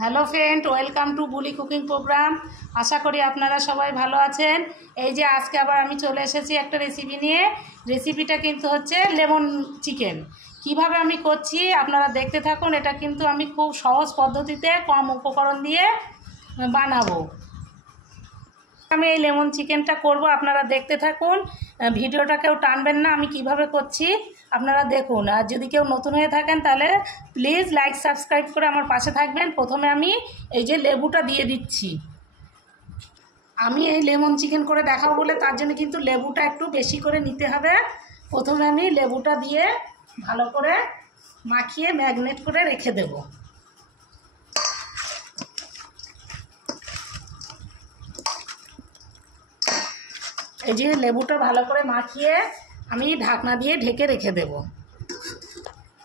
Hello friend, welcome to বুলি cooking program. আশা করি আপনারা সবাই ভালো আছেন। এই যে আজকে আবার আমি চলে এসেছি একটা রেসিপি নিয়ে। রেসিপিটা কিন্তু হচ্ছে লেমন চিকেন। কিভাবে আমি করছি আপনারা দেখতে থাকুন। এটা কিন্তু আমি খুব সহজ পদ্ধতিতে কম উপকরণ দিয়ে বানাবো। আমি এই লেমন চিকেনটা করব, আপনারা দেখতে থাকুন। ভিডিওটা কেউ টানবেন না, আমি কিভাবে করছি আপনারা দেখুন। আর যদি কেউ নতুন হয়ে থাকেন তাহলে প্লিজ লাইক সাবস্ক্রাইব করে আমার পাশে থাকবেন। প্রথমে আমি এই যে লেবুটা দিয়ে দিচ্ছি। আমি এই লেমন চিকেন করে দেখাবো বলে তার জন্য কিন্তু লেবুটা একটু বেশি করে নিতে হবে। প্রথমে আমি লেবুটা দিয়ে ভালো করে মাখিয়ে ম্যাগনেট করে রেখে দেবো। এই যে লেবুটা ভালো করে মাখিয়ে আমি ঢাকনা দিয়ে ঢেকে রেখে দেব।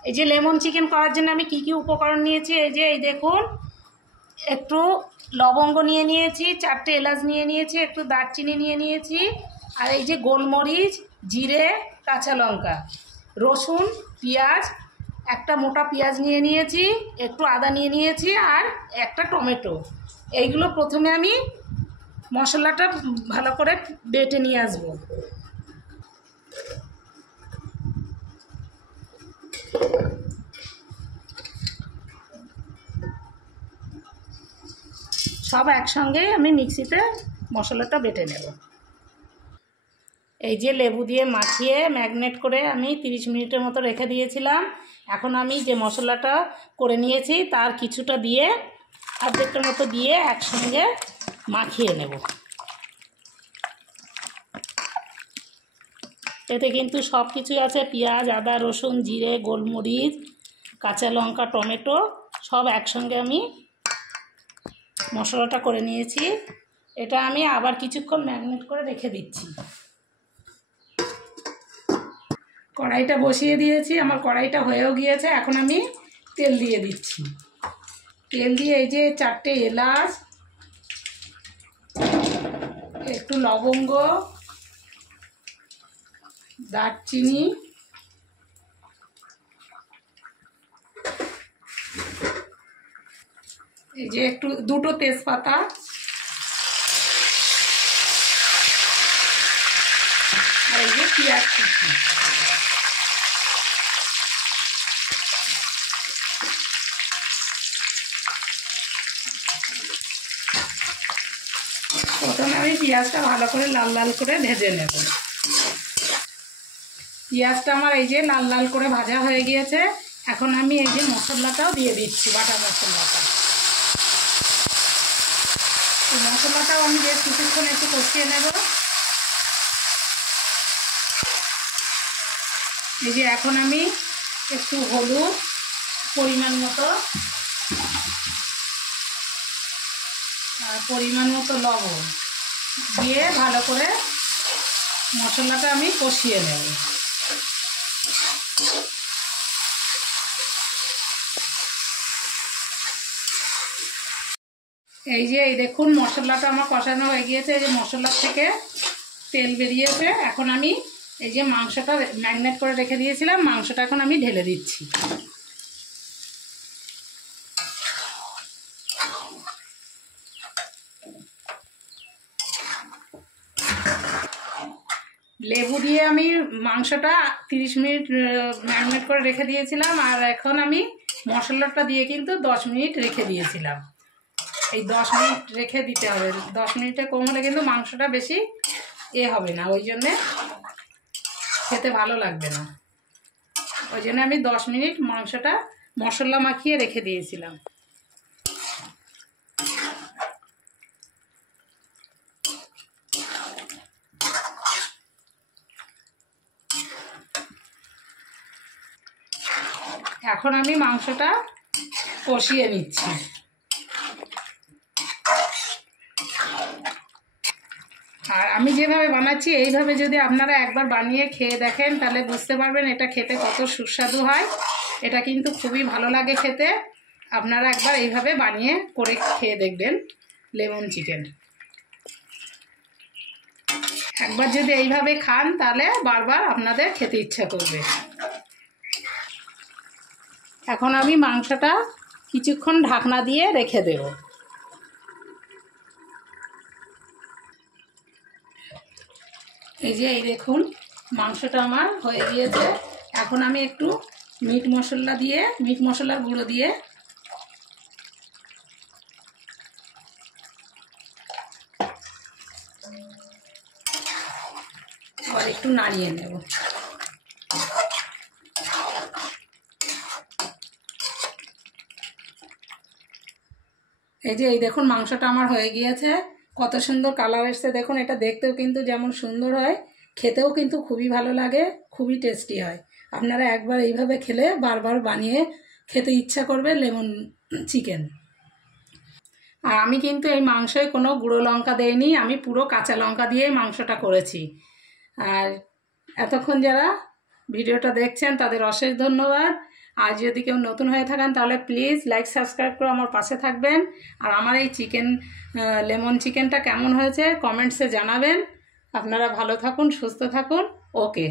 এই যে লেমন চিকেন করার জন্য আমি কি কি উপকরণ নিয়েছি, এই দেখুন। একটু লবঙ্গ নিয়ে নিয়েছি, 4টে এলাচ নিয়ে নিয়েছি, একটু দারচিনি নিয়ে নিয়েছি, আর এই যে গোলমরিচ, জিরে, কাঁচা লঙ্কা, রসুন, পেঁয়াজ, একটা মোটা পেঁয়াজ নিয়ে নিয়েছি, একটু আদা নিয়ে নিয়েছি, আর একটা টমেটো। এইগুলো প্রথমে আমি মশলাটা ভালো করে বেটে নিয়ে আসবো। সব একসঙ্গে আমি মিক্সিতে মশলাটা বেটে নেব। এই যে লেবু দিয়ে মাখিয়ে ম্যাগনেট করে আমি 30 মিনিটের মতো রেখে দিয়েছিলাম। এখন আমি যে মশলাটা করে নিয়েছি তার কিছুটা দিয়ে, অর্ধেকটার মতো দিয়ে একসঙ্গে মাখিয়ে নেব। এতে কিন্তু সব কিছুই আছে, পেঁয়াজ, আদা, রসুন, জিরে, গোলমরিচ, কাঁচা লঙ্কা, টমেটো, সব একসঙ্গে আমি মশলাটা করে নিয়েছি। এটা আমি আবার কিছুক্ষণ ম্যাগনেট করে রেখে দিচ্ছি। কড়াইটা বসিয়ে দিয়েছি, আমার কড়াইটা হয়েও গিয়েছে। এখন আমি তেল দিয়ে দিচ্ছি। তেল দিয়ে এই যে 4টে এলাচ, একটু লবঙ্গ, দারচিনি, এই যে একটু 2টো তেজপাতা, আর এই যে পেঁয়াজ কুচি। প্রথমে আমি পেঁয়াজটা ভালো করে লাল লাল করে ভেজে নেব। পেঁয়াজটা আমার এই যে লাল লাল করে ভাজা হয়ে গিয়েছে। এখন আমি এই যে মশলাটাও দিয়ে দিচ্ছি, বাটা মশলাটা। এই মশলাটাও আমি বেশ কিছুক্ষণ একটু কষিয়ে নেব। এই যে এখন আমি একটু হলুদ পরিমাণ মতো, আর পরিমাণ মতো লবণ দিয়ে ভালো করে মশলাটা আমি কষিয়ে নেব। এই যে এই দেখুন মশলাটা আমার কষানো হয়ে গিয়েছে। এই যে মশলার থেকে তেল বেরিয়েছে। এখন আমি এই যে মাংসটা ম্যাগনেট করে রেখে দিয়েছিলাম, মাংসটা এখন আমি ঢেলে দিচ্ছি। লেবু দিয়ে আমি মাংসটা 30 মিনিট ম্যারিনেট করে রেখে দিয়েছিলাম, আর এখন আমি মশলাটা দিয়ে কিন্তু 10 মিনিট রেখে দিয়েছিলাম। এই 10 মিনিট রেখে দিতে হবে। 10 মিনিটে কম হলে কিন্তু মাংসটা বেশি হবে না, ওই জন্যে খেতে ভালো লাগবে না। ওই জন্য আমি 10 মিনিট মাংসটা মশলা মাখিয়ে রেখে দিয়েছিলাম। এখন আমি মাংসটা কষিয়ে নিচ্ছি। আর আমি যেভাবে বানাচ্ছি এইভাবে যদি আপনারা একবার বানিয়ে খেয়ে দেখেন তাহলে বুঝতে পারবেন এটা খেতে কত সুস্বাদু হয়। এটা কিন্তু খুবই ভালো লাগে খেতে। আপনারা একবার এইভাবে বানিয়ে করে খেয়ে দেখবেন লেমন চিকেন। একবার যদি এইভাবে খান তাহলে বারবার আপনাদের খেতে ইচ্ছা করবে। এখন আমি মাংসটা কিছুক্ষণ ঢাকনা দিয়ে রেখে দেব। এই যে এই দেখুন মাংসটা আমার হয়ে গিয়েছে। এখন আমি একটু মিট মশলার গুঁড়ো দিয়ে আবার একটু নাড়িয়ে নেব। এই যে এই দেখুন মাংসটা আমার হয়ে গিয়েছে, কত সুন্দর কালার এসছে দেখুন। এটা দেখতেও কিন্তু যেমন সুন্দর হয়, খেতেও কিন্তু খুবই ভালো লাগে, খুবই টেস্টি হয়। আপনারা একবার এইভাবে খেলে বারবার বানিয়ে খেতে ইচ্ছা করবে লেমন চিকেন। আর আমি কিন্তু এই মাংসয় কোনো গুঁড়ো লঙ্কা দেইনি, আমি পুরো কাঁচা লঙ্কা দিয়েই মাংসটা করেছি। আর এতক্ষণ যারা ভিডিওটা দেখছেন তাদের অশেষ ধন্যবাদ। আর যদি কেউ নতুন হয়ে থাকেন তাহলে প্লিজ লাইক সাবস্ক্রাইব করে আমার পাশে থাকবেন। আর আমার এই লেমন চিকেনটা কেমন হয়েছে কমেন্টসে জানাবেন। আপনারা ভালো থাকুন, সুস্থ থাকুন। ওকে।